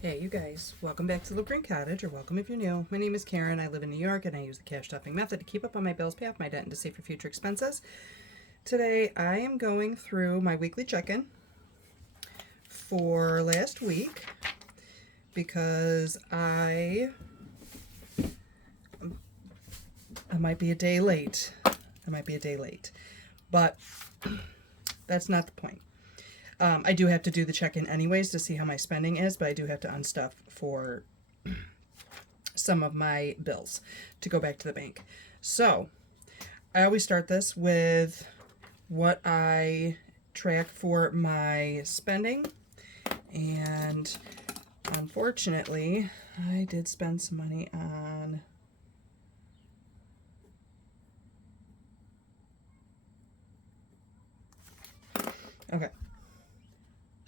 Hey, you guys, welcome back to Little Green Cottage, or welcome if you're new. My name is Karen. I live in New York and I use the cash stuffing method to keep up on my bills, pay off my debt, and to save for future expenses. Today, I am going through my weekly check in for last week because I might be a day late. But that's not the point. I do have to do the check-in anyways to see how my spending is, but I do have to unstuff for some of my bills to go back to the bank. So I always start this with what I track for my spending, and unfortunately I did spend some money on okay.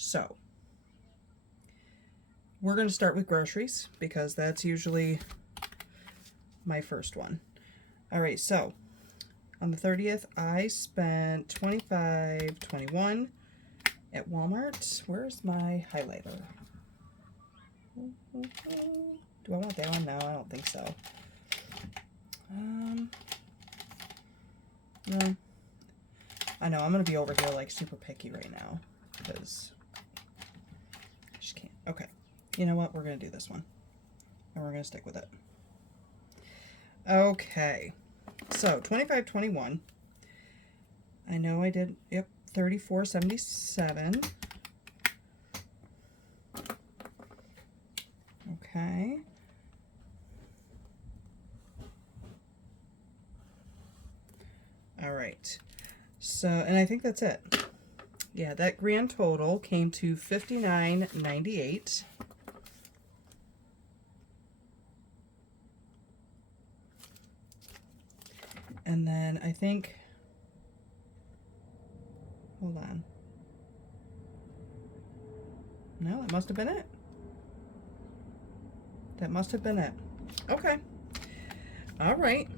So we're going to start with groceries because that's usually my first one. All right, so on the 30th, I spent $25.21 at Walmart. Where's my highlighter? Do I want that one? No, I don't think so. No. I know, I'm going to be over here like super picky right now because I just can't. Okay, you know what? We're going to do this one and we're going to stick with it. Okay, so $25.21. I know I did, yep, $34.77. Okay. All right. So, and I think that's it. Yeah, that grand total came to $59.98. And then I think, hold on. No, that must have been it. That must have been it. Okay. All right.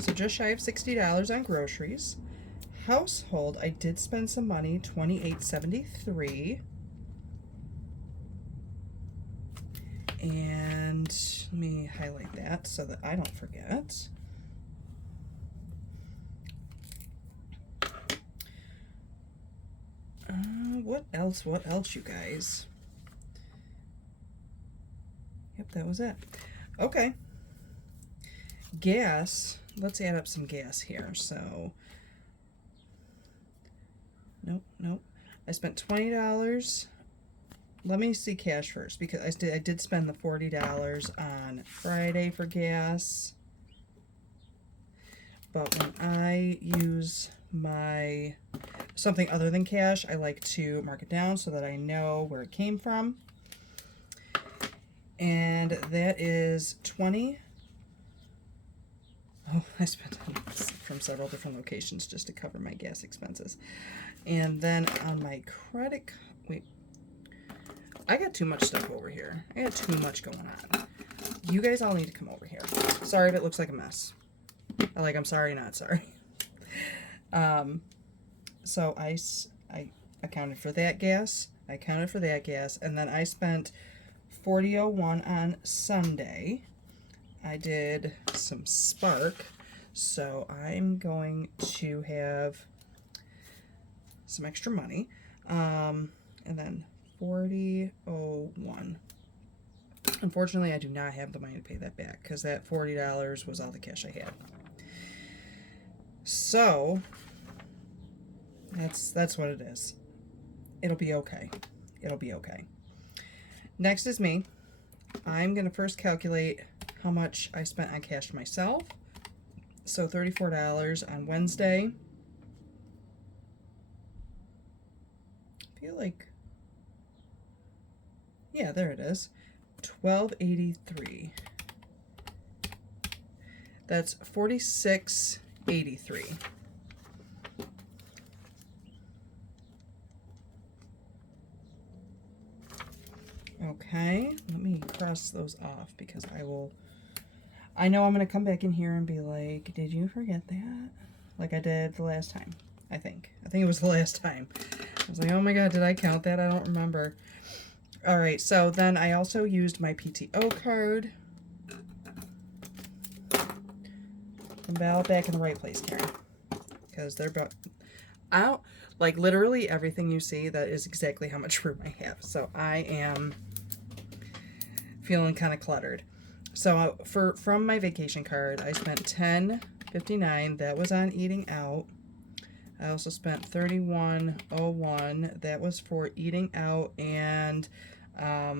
So just shy of $60 on groceries. Household, I did spend some money, $28.73. And let me highlight that so that I don't forget. What else, you guys? Yep, that was it. Okay. Gas, let's add up some gas here. So, nope. I spent $20. Let me see cash first because I did spend the $40 on Friday for gas. But when I use my something other than cash, I like to mark it down so that I know where it came from. And that is 20. Oh, I spent from several different locations just to cover my gas expenses. And then on my credit, wait, I got too much stuff over here. I got too much going on. You guys all need to come over here. Sorry if it looks like a mess. I'm sorry, not sorry. So I accounted for that gas. And then I spent $40.01 on Sunday. I did some Spark, so I'm going to have some extra money. And then $40.01. Unfortunately, I do not have the money to pay that back because that $40 was all the cash I had. So that's what it is. It'll be okay. Next is me. I'm going to first calculate how much I spent on cash myself. So $34 on Wednesday. I feel like, yeah, there it is. $12.83. That's $46.83. Okay, let me cross those off because I know I'm going to come back in here and be like, did you forget that? Like I did the last time, I think. I think it was the last time. I was like, oh my God, did I count that? I don't remember. All right, so then I also used my PTO card. And ballot back in the right place, Karen. Because they're about out, like literally everything you see, that is exactly how much room I have. So I am feeling kind of cluttered. So from my vacation card, I spent $10.59. That was on eating out. I also spent $31.01. That was for eating out, and I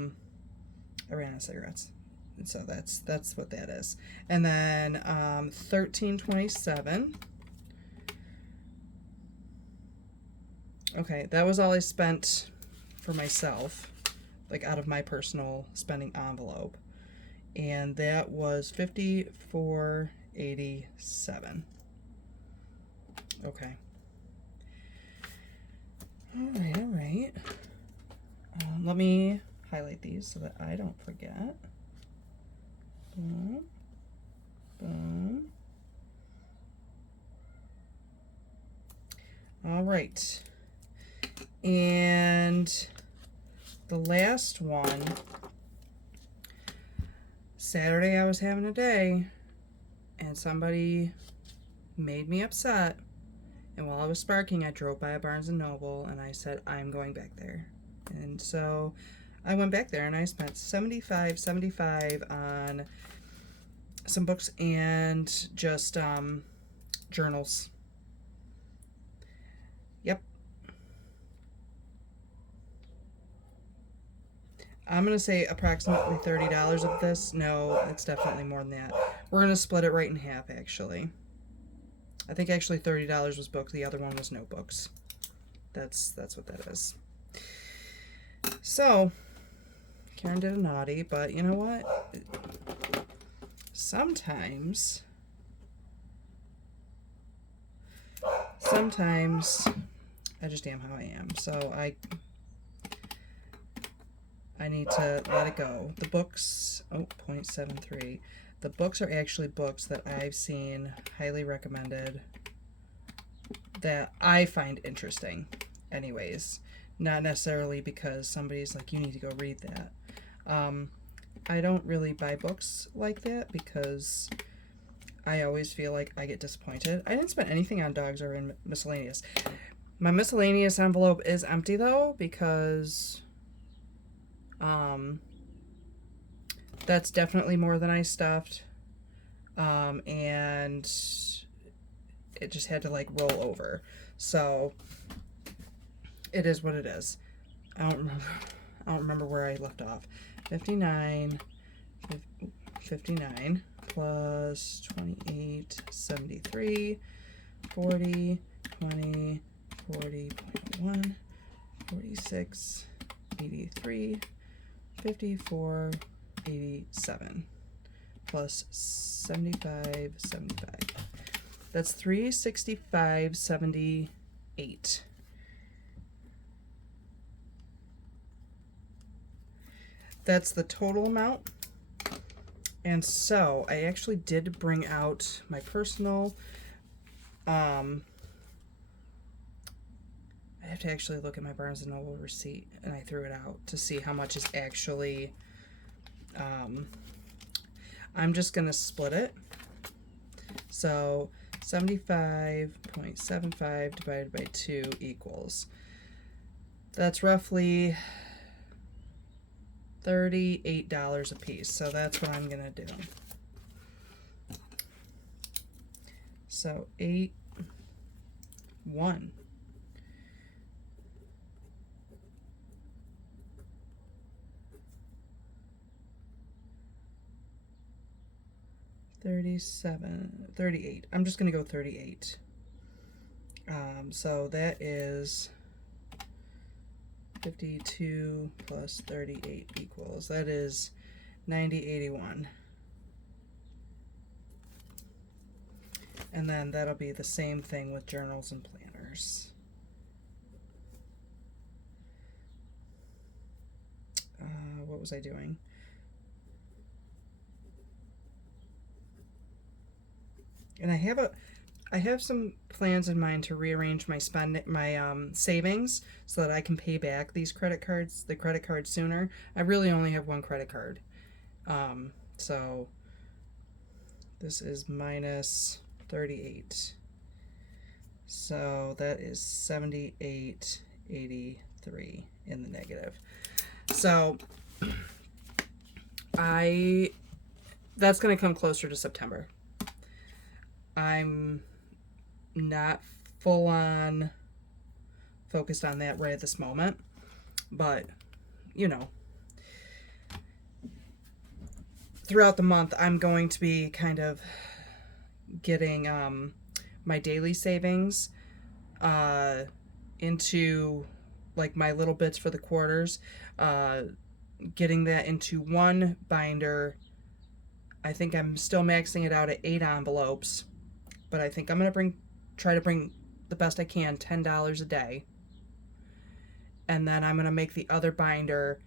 ran out of cigarettes. And so that's what that is. And then $13.27. Okay, that was all I spent for myself, like out of my personal spending envelope. And that was $54.87. Okay. All right. Let me highlight these so that I don't forget. Boom. Boom. All right. And the last one, Saturday I was having a day and somebody made me upset. And while I was sparking, I drove by a Barnes & Noble and I said, I'm going back there. And so I went back there and I spent $75 on some books and just journals. Yep. I'm going to say approximately $30 of this. No, it's definitely more than that. We're going to split it right in half, actually. I think actually $30 was books. The other one was notebooks. That's what that is. So, Karen did a naughty, but you know what? Sometimes I just am how I am. So I need to let it go. The books, 0.73. The books are actually books that I've seen highly recommended that I find interesting anyways. Not necessarily because somebody's like, you need to go read that. I don't really buy books like that because I always feel like I get disappointed. I didn't spend anything on dogs or in miscellaneous. My miscellaneous envelope is empty though because that's definitely more than I stuffed. And it just had to like roll over. So it is what it is. I don't remember where I left off. 59 plus 28, 73, 40, 20, 40.1, 46, 83, 54, 87 plus 75, 75. That's 365.78. That's the total amount. And so I actually did bring out my personal, I have to actually look at my Barnes & Noble receipt, and I threw it out to see how much is actually, I'm just going to split it. So 75.75 divided by 2 equals, that's roughly $38 a piece. So that's what I'm going to do. So 1. 37, 38. I'm just going to go 38. So that is 52 plus 38 equals, that is 90.81. And then that'll be the same thing with journals and planners. What was I doing? And I I have some plans in mind to rearrange my savings so that I can pay back the credit cards sooner. I really only have one credit card. So this is minus 38. So that is 78.83 in the negative. So that's going to come closer to September. I'm not full on focused on that right at this moment, but you know, throughout the month I'm going to be kind of getting my daily savings into like my little bits for the quarters, getting that into one binder. I think I'm still maxing it out at 8 envelopes, but I think I'm gonna try to bring the best I can, $10 a day, and then I'm gonna make the other binder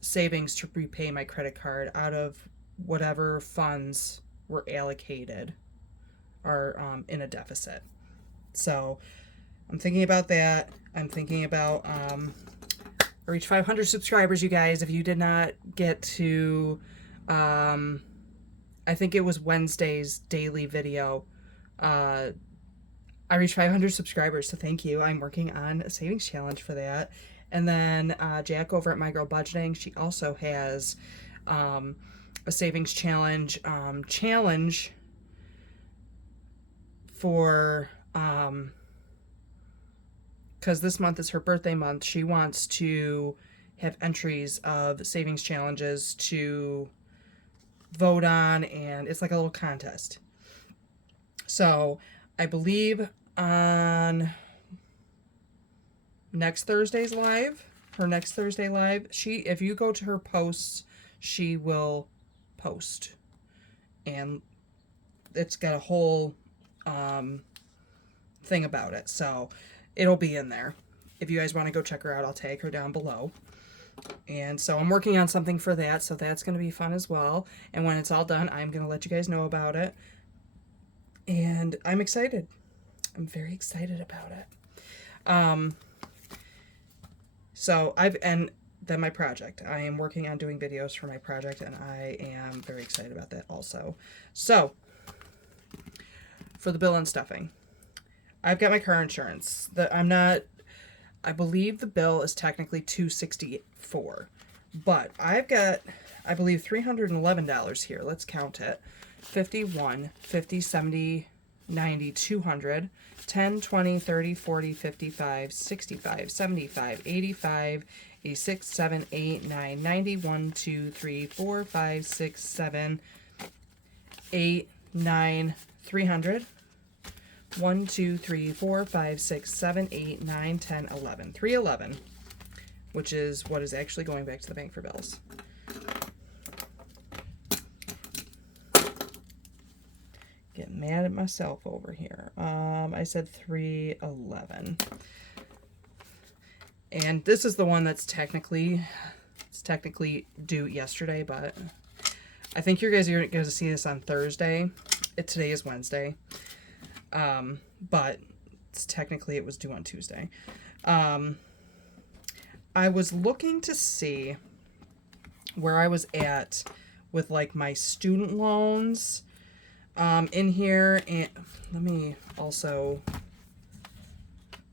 savings to repay my credit card out of whatever funds were allocated or in a deficit. So I'm thinking about that. I'm thinking about I reached 500 subscribers, you guys. If you did not get to I think it was Wednesday's daily video, I reached 500 subscribers, so thank you. I'm working on a savings challenge for that. And then Jack over at My Girl Budgeting, she also has a savings challenge for because this month is her birthday month. She wants to have entries of savings challenges to vote on, and it's like a little contest. So I believe on next Thursday's live, her next Thursday live, if you go to her posts, she will post, and it's got a whole thing about it, so it'll be in there. If you guys want to go check her out, I'll tag her down below. And so I'm working on something for that, so that's going to be fun as well. And when it's all done, I'm going to let you guys know about it. And I'm excited. I'm very excited about it. And then my project. I am working on doing videos for my project, and I am very excited about that also. So, for the bill and stuffing, I've got my car insurance. I believe the bill is technically $264, but I've got, I believe, $311 here. Let's count it. 51, 50, 70, 90, 200, 10, 20, 30, 40, 55, 65, 75, 85, 86, 7, 8, 9, 90, 1, 2, 3, 4, 5, 6, 7, 8, 9, 300. 1, 2, 3, 4, 5, 6, 7, 8, 9, 10, 11. 311, which is what is actually going back to the bank for bills. Getting mad at myself over here. I said 311. And this is the one that's technically due yesterday, but I think you guys are going to see this on Thursday. Today is Wednesday. But technically it was due on Tuesday. I was looking to see where I was at with like my student loans in here, and let me also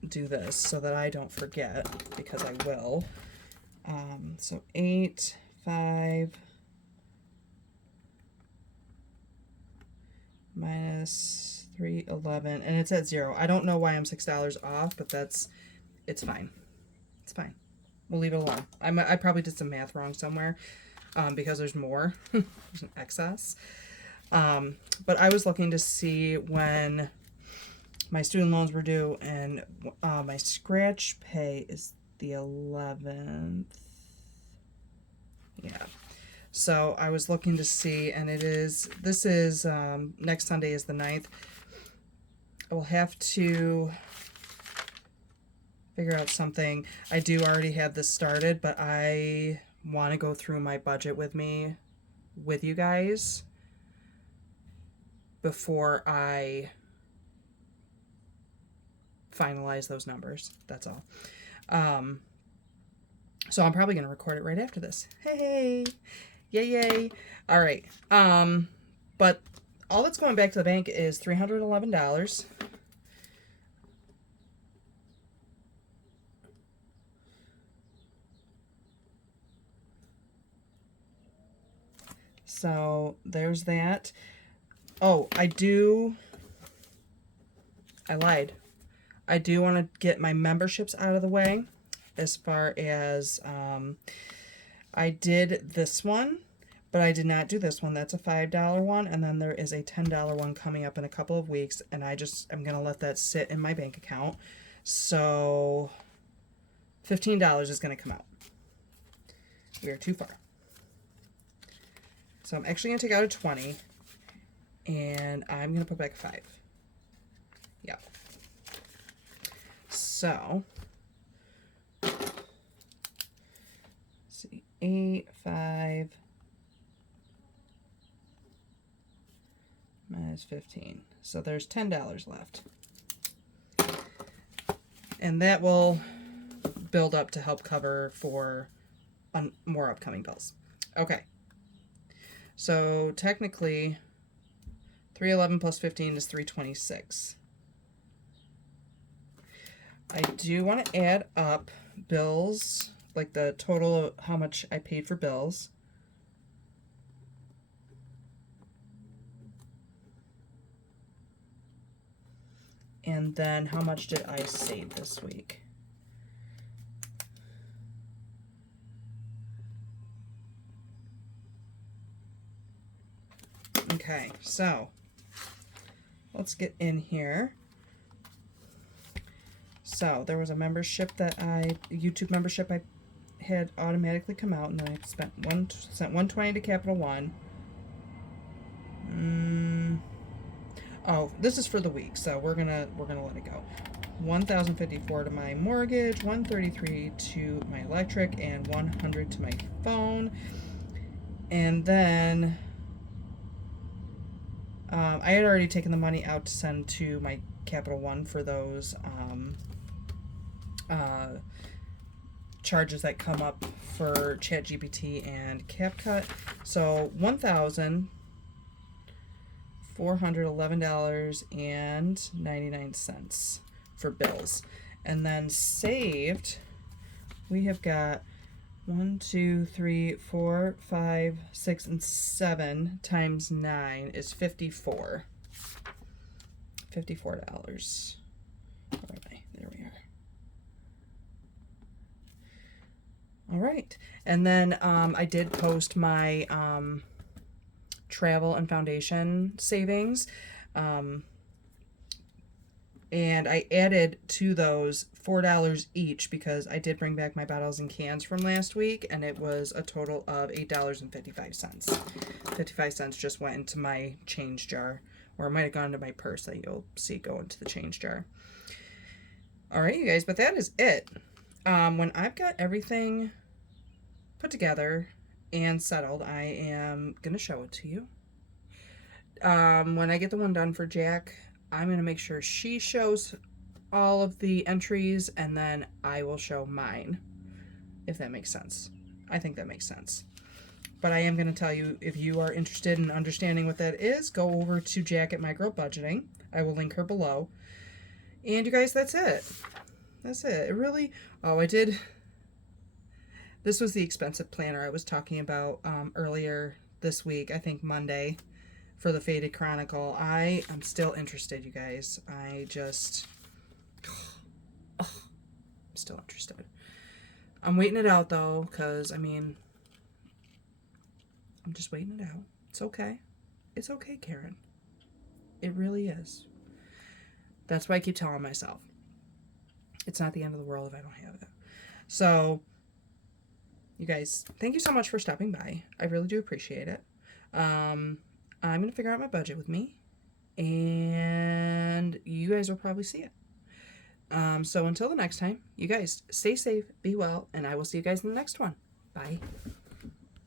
do this so that I don't forget, because I will. So 8, 5 minus 311, and it's at 0. I don't know why I'm $6 off, but it's fine. It's fine. We'll leave it alone. I probably did some math wrong somewhere, because there's more. There's an excess. But I was looking to see when my student loans were due, and my scratch pay is the 11th. Yeah. So I was looking to see, and this is next Sunday is the 9th. I will have to figure out something. I do already have this started, but I want to go through my budget with you guys. before I finalize those numbers. That's all. So I'm probably going to record it right after this. Hey, yay, yay. All right. But all that's going back to the bank is $311. So there's that. Oh, I lied. I do want to get my memberships out of the way as far as I did this one, but I did not do this one. That's a $5 one, and then there is a $10 one coming up in a couple of weeks, and I'm going to let that sit in my bank account. So $15 is going to come out. We are too far. So I'm actually going to take out a 20, and I'm going to put back a 5. Yep. So, let's see, 8, 5, minus 15. So there's $10 left. And that will build up to help cover for more upcoming bills. Okay. So technically, 311 plus 15 is 326. I do want to add up bills, like the total of how much I paid for bills. And then how much did I save this week? Okay, so let's get in here. So there was a membership YouTube membership I had automatically come out, and then I sent 120 to Capital One. Oh, this is for the week, so we're gonna let it go. 1,054 to my mortgage, 133 to my electric, and 100 to my phone. And then I had already taken the money out to send to my Capital One for those charges that come up for ChatGPT and CapCut. So $1,411.99 for bills. And then saved, we have got 1, 2, 3, 4, 5, 6, and 7 times 9 is $54. $54. Where am I? There we are. All right. And then I did post my travel and foundation savings. And I added to those $4 each because I did bring back my bottles and cans from last week, and it was a total of $8.55. 55 cents just went into my change jar, or it might have gone into my purse that you'll see go into the change jar. All right, you guys, but that is it. When I've got everything put together and settled, I am going to show it to you. When I get the one done for Jack, I'm going to make sure she shows all of the entries, and then I will show mine, if that makes sense. I think that makes sense. But I am going to tell you, if you are interested in understanding what that is, go over to Jack at My Girl Budgeting. I will link her below. And you guys, that's it. That's it. It really... Oh, I did... This was the expensive planner I was talking about earlier this week, I think Monday, for the Faded Chronicle. I am still interested, you guys. I'm still interested. I'm waiting it out, though, because, I mean, I'm just waiting it out. It's okay. It's okay, Karen. It really is. That's why I keep telling myself. It's not the end of the world if I don't have it. So, you guys, thank you so much for stopping by. I really do appreciate it. I'm going to figure out my budget with me, and you guys will probably see it. So until the next time, you guys stay safe, be well, and I will see you guys in the next one. Bye.